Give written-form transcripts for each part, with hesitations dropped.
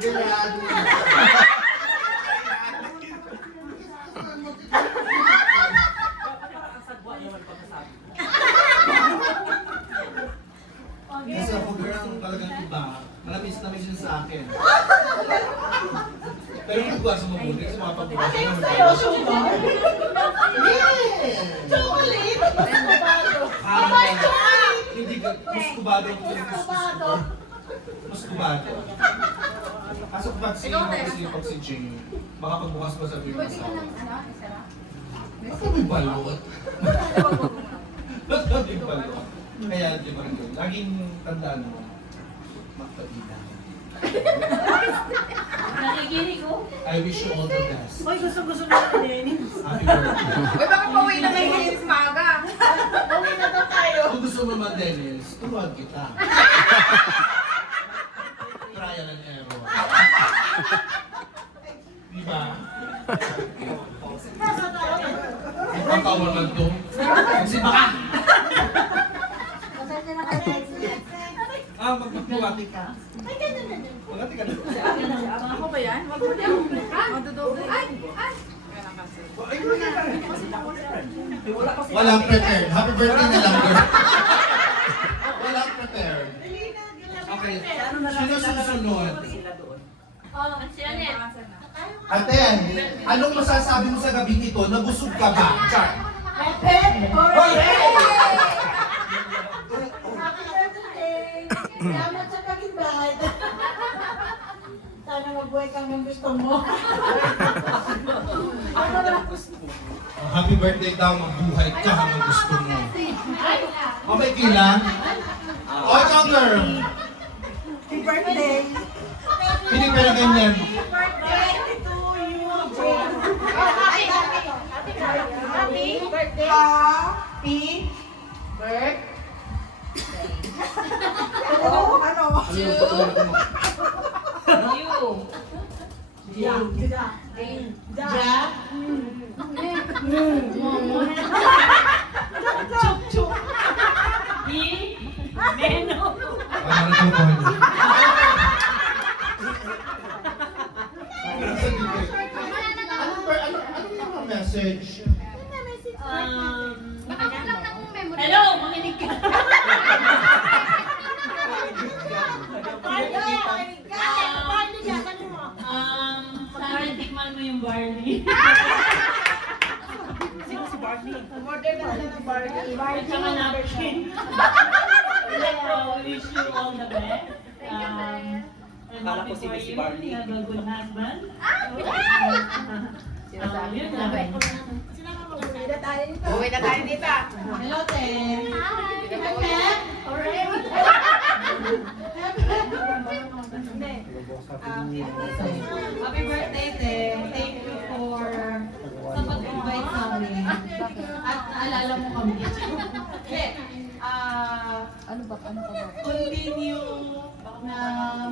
Ganado. Kasi ako girl, talagang iba. Malamis-namis yun sa akin. Pero kung ba sa mabuti, sa mga pagbukas. Ano yung sa'yo, sugar? Chocolate! Mas chocolate! Hindi ka, mas kubado ang Kubado. mas kubado. Kaso vaccine mo kasi pag si Jane, baka pagbukas mo sabihin mo sa baka may balot. Baka may balot. Kaya di ba rin, laging tandaan mo, magpabida. Nakikinig ko. I wish you all the best. Uy, gusto na ni Dennis. Happy birthday. Uy, baka pauwi na kayo Dennis maaga. Uwi na daw tayo. Kung gusto mo naman, Dennis, turuan kita. Trial and error. Diba? Ikaw tawa naman to. Kasi baka. Magpapawati ka. Ay, ganun na dun. Magati ka na. Ako ba yan? Wag mo niya. Madudoble. Ay! Walang prepared. Happy birthday na lang, girl. Walang prepared. Okay. Sino susunod? Oh, sila net. Ate, anong masasabi mo sa gabing ito? Nabusog ka ba? Char. Happy Hoy! birthday! Salamat sa pag-invite. Sana mabuhay kang ng gusto mo. Happy birthday daw, mabuhay ka hanggang gusto mo. Okay, Kilang? O, ikaw, girl. Happy birthday! Hindi pa na ganyan. Birthday to you, Jane. Happy birthday! Happy birthday! Ano? Ano yung patuloy mo? Ja. Chuk chuk. Meno. Ano na ito ko? Ano yung message? Hello, makinig ka. Sana tikman mo yung barley. Sino si Barney? Order na sila ng barley. Barley tsaka napkin. We wish you all the best. And happy for you. Have a good husband. Yun lang. Uwi na tayo dito. Hello, Te. Hi. Alright. Happy birthday, Te. Thank you for sa pag-invite sa amin. At naalala mo kami. Ano ba? Continue na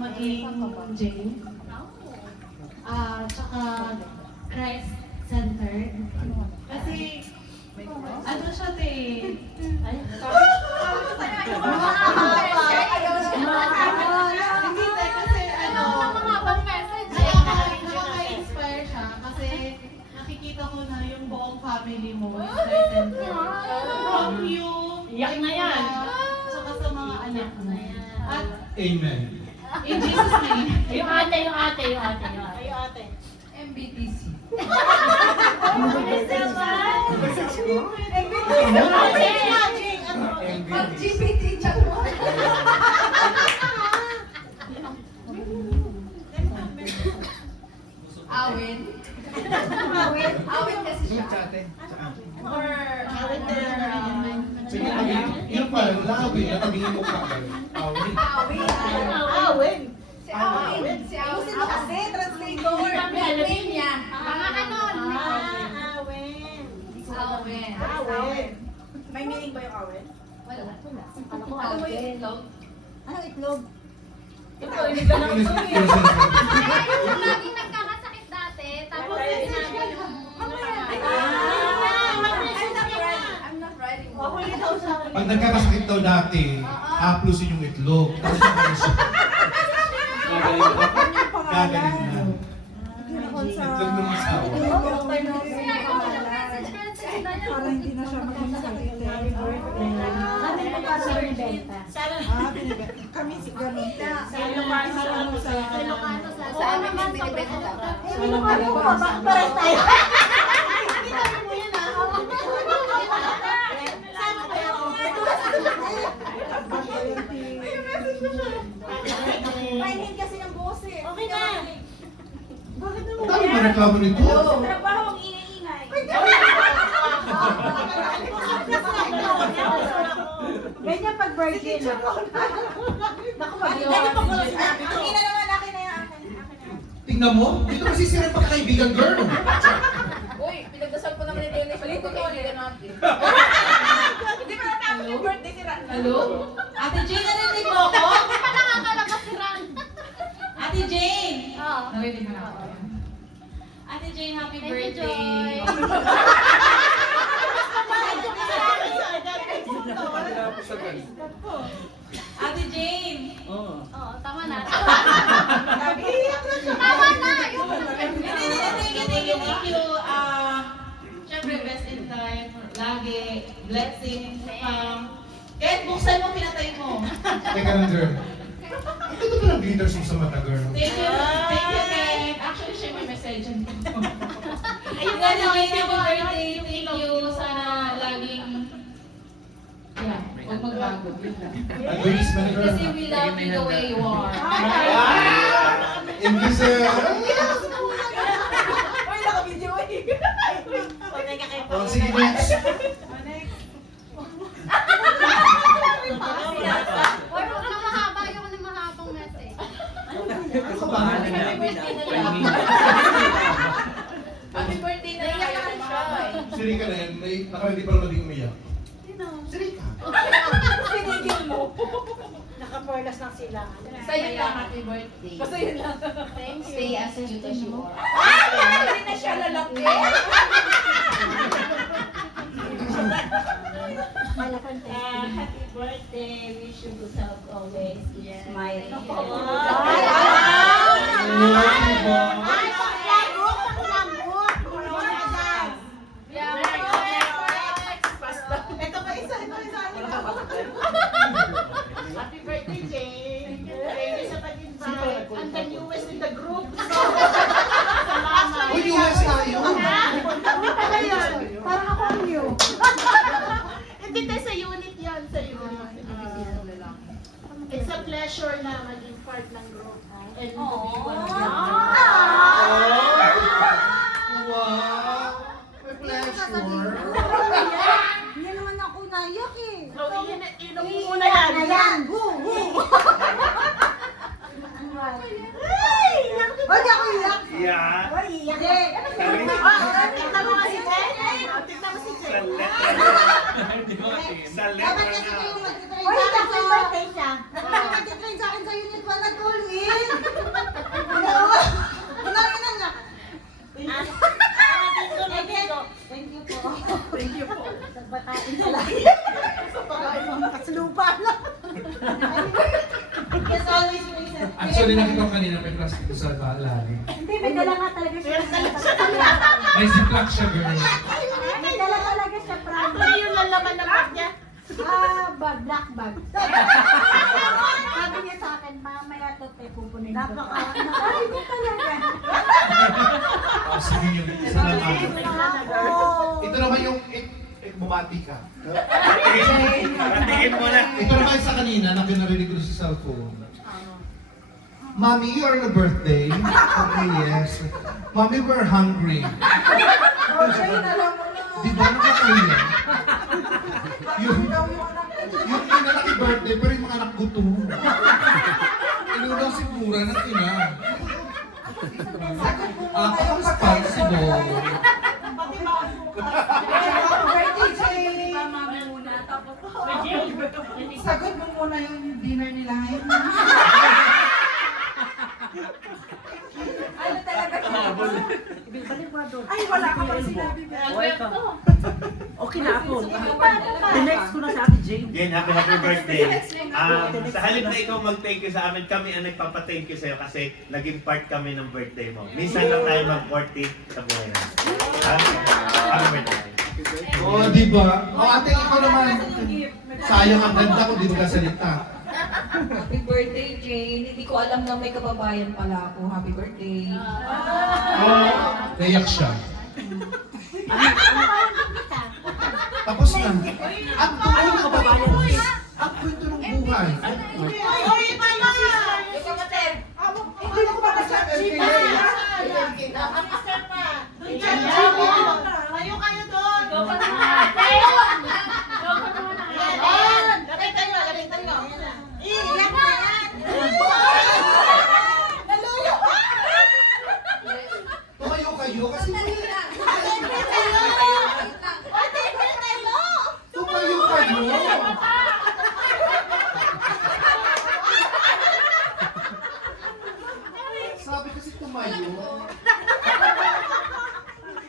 maging Jane. Tsaka Christ-centered. Kasi ano siya, Te? Ay, hindi, Te, kasi ano, nakaka-inspire siya kasi nakikita ko na yung buong family mo is Christ-centered. From you, iyak na yan. Tsaka sa mga anak mo. At Amen. in Jesus' name. Yung ate. MBTC. LGBT chat mo. Awin. Awin kasi siya. Or awin na. Sige, yung pala, labi, natabingin mo ka. Awin. Awin. Si Awin. Si Awin kasi, translator. Alamin niya. Mga kanon. Awin. Awin. May meaning ba yung awin? Wala. Alam mo yung itlog? Anong itlog? Ito, hindi ka lang ito eh. Yung laging nagkakasakit dati, tapos sinabi yung I'm not writing. Mahuli daw sa akin. Pag nagkakasakit daw dati, haplusin yung itlog. Tapos yung siya. Itlog ng asawa. Kaya ikaw walang message na yan. Para hindi na siya maging salite. Kami po para sa benta. Kami si ganun. Sa Ilocano sa Ilocano sa amin naman sa Ilocano. Ilocano po, bakit pares tayo? Hindi tayo mo yan ah. Saan ko kaya ako? Pahinhin kasi ng boses. Okay na. Bakit naman? Ang dami ba reklamo nito? Sa trabaho, ang ingay-ingay. Ganyan pag birthday na. Naku, ganyan pag wala sinabi ko. Ang ina naman, akin na yan. Tingnan mo, dito masisira pa kaibigan girl. Uy, pinagdasal ko naman ni Dennis. Ulit ko kaibigan natin. Hindi pa natapos yung birthday si Ran. Hello? Ate Jane, narinig mo ako? Hindi pa nakakalabas si Ran. Ate Jane! Oo. Narinig mo na ako. Ate Jane, happy Thank you, birthday! Joy. Ate Jane! Oo, tama na. Tama na. Thank you. Siyempre, best in time. Lagi. Blessing. Kahit buksan mo, pinatay mo. Teka lang girl. Ito ba ng glitters mo sa mata girl? Thank you, Ken. Actually, siya may message. Ayun nga, happy birthday. Thank you. Sana laging, huwag magbago. Yun lang. Ang bilis ba na girl? Kasi we love you the way you are. English Uy, naka-video eh. Oh, sige next. Uy, huwag na mahaba yung mahabang message. Ano ka ba? Happy birthday na lang kayo ng Shai. Siri ka na yan. Nakaready pa naman din umiyak. Siri ka. Pinigil mo. Naka-perlas lang sila. Sa'yo lang. Happy birthday. Basta yun lang. Stay as cute as you are. Hindi na siya lalaki. Happy birthday. Wish you good health always. Smile. Ito pa isa. Happy birthday, Jane. Thank you sa pag-invite. I'm the newest in the group. Uy, US tayo. Parang ako ang new. Hindi tayo sa unit yan. Sa unit. It's a pleasure na maging part ng group. And to be one of them. Wow! My pleasure. Hindi naman ako naiyak eh. Inom mo muna yan. Ayan. Huwag ako iyak. Yeah. Huwag iyak. Tignan mo nga si Jen. Tignan mo si Jen. Sa Dapat kasi kayo mag-train sa akin. Happy birthday siya. Dapat mag-train sa akin sa unit 1 na Colin. Wala ka na nga. Thank you po. Thank you po. Sa bakain sila. Sa bakain mga kaslupa lang. Yes, always present. Actually, nakita ko kanina may plastic ko sa lalim. Hindi, may dala nga talaga siya. May ziplock siya girl. May dala talaga siya, Frank. Ano yung lalaman ng bag niya? Bag, black bag. Sabi niya sa akin, mamaya to te, pupunin ko. Ay, hindi talaga. Oh, sige yung isa na lang. Oh. Ito naman yung bumati ka. Tingin mo na. Ito naman sa kanina na pinarinig ko sa cellphone. Mommy, you are on a birthday. Okay, yes. Mommy, we're hungry. Di ba nakakaya? Yung inalaki birthday, pero yung mga anak gutom. Inulang si Pura ng ina. Ako ang responsible. Sagot mo muna yung dinner nila ngayon. Ano talaga? Ay, wala ka pang sinabi. Welcome. Okay. akin na ako. Tinext ko na sa akin, Jane. Jen, happy birthday. Sa halip na ikaw mag-thank you sa amin, kami ang nagpapa-thank you sa'yo kasi naging part kami ng birthday mo. Minsan lang tayo mag-40 sa buhay natin. Happy birthday. Oo, di ba? O ate, ikaw naman. Sayang ang ganda ko, di ba salita? Happy birthday, Jane. Hindi ko alam na may kababayan pala ako. Happy birthday. Naiyak siya. Tapos na. Ang tunay na kababayan ko. Ang kwento ng buhay. Ikaw, Mater. Hindi ko ba kasi Tayo kayo doon. Ikaw pa naman. Ikaw pa naman. Ayan. Gamitan nyo. Iiyak na yan. Naluyo. Tumayo kayo kasi tumayo kayo. Sabi kasi tumayo.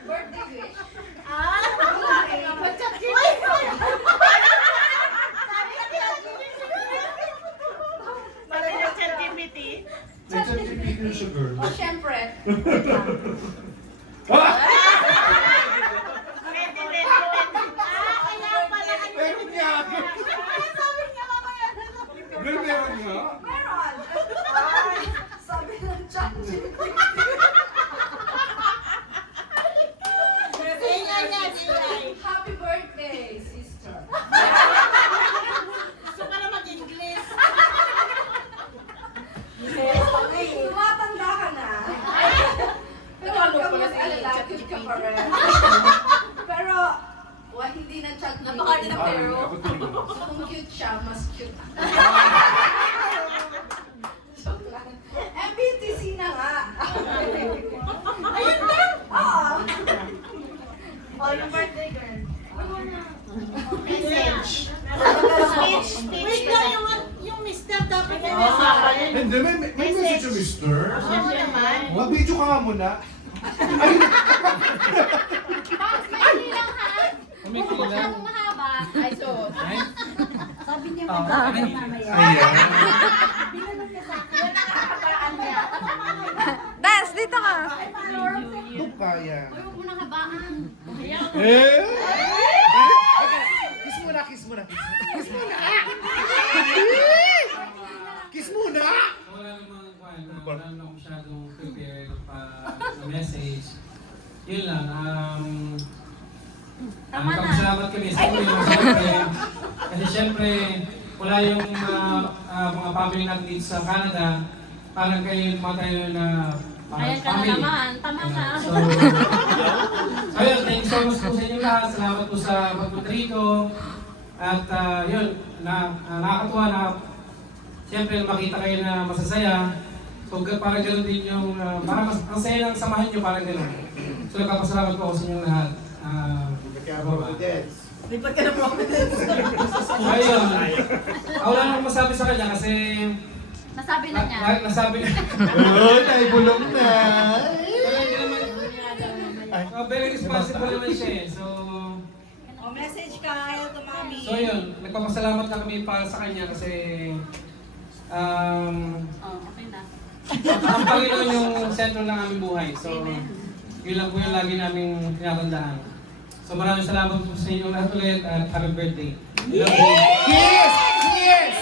Birthday wish. Malagyan siya GPT. Medyo tipikil siya, girl. O, syempre. Meron nga. Girl, meron nga. Meron. Sabi ng chat. Happy birthday, sister. Gusto ka na mag-English. Tumatanda ka na. Pero ano ka mas alala, cute ka pa rin. Pero, hindi na chat na pero kung cute siya, mas cute ako. Joke lang. MBTC na nga. Ayun na! Oo. Oh, yung birthday girl. Message. Wait lang, yung mister dapat na Hindi, may message yung mister. Ano naman? Mag-video ka nga muna. Boss, may lang ha? Masyadong mahaba. Ay, so. Sabi niya mamaya. Ayan. Das, dito ka. Ito kaya. Huwag mo nang habaan. Eh? Kiss muna, kiss muna. Kiss muna. Kiss muna. Wala namang masyadong prepare pa sa message. Yun lang, nagpapasalamat kami sa inyo, siyempre. Kasi siyempre, wala yung mga family natin dito sa Canada. Parang kayo mga tayo na Ayan ka na family. naman. Tama na. So yun, thank you so much po sa inyo lahat. Salamat po sa pagpunta rito. At yun, nakakatuwa na siyempre makita kayo na masasaya. So parang gano'n din yung, parang ang saya ng samahan nyo, parang gano'n. So nagpapasalamat po ako sa inyo lahat. Lipat ka na Providence. Ayun, wala nang masabi sa kanya kasi Nasabi na niya. nasabi na. Oh, tayo bulong na. Very responsible naman siya eh. So, Message ka, ayaw to mami. so yun, nagpapasalamat na kami para sa kanya kasi Oh, okay na. ang Panginoon yung sentro ng aming buhay. So, yun lang po yung lagi naming tinatandaan. So maraming salamat po sa inyo lahat ulit at happy birthday. Love you. Kiss! Kiss!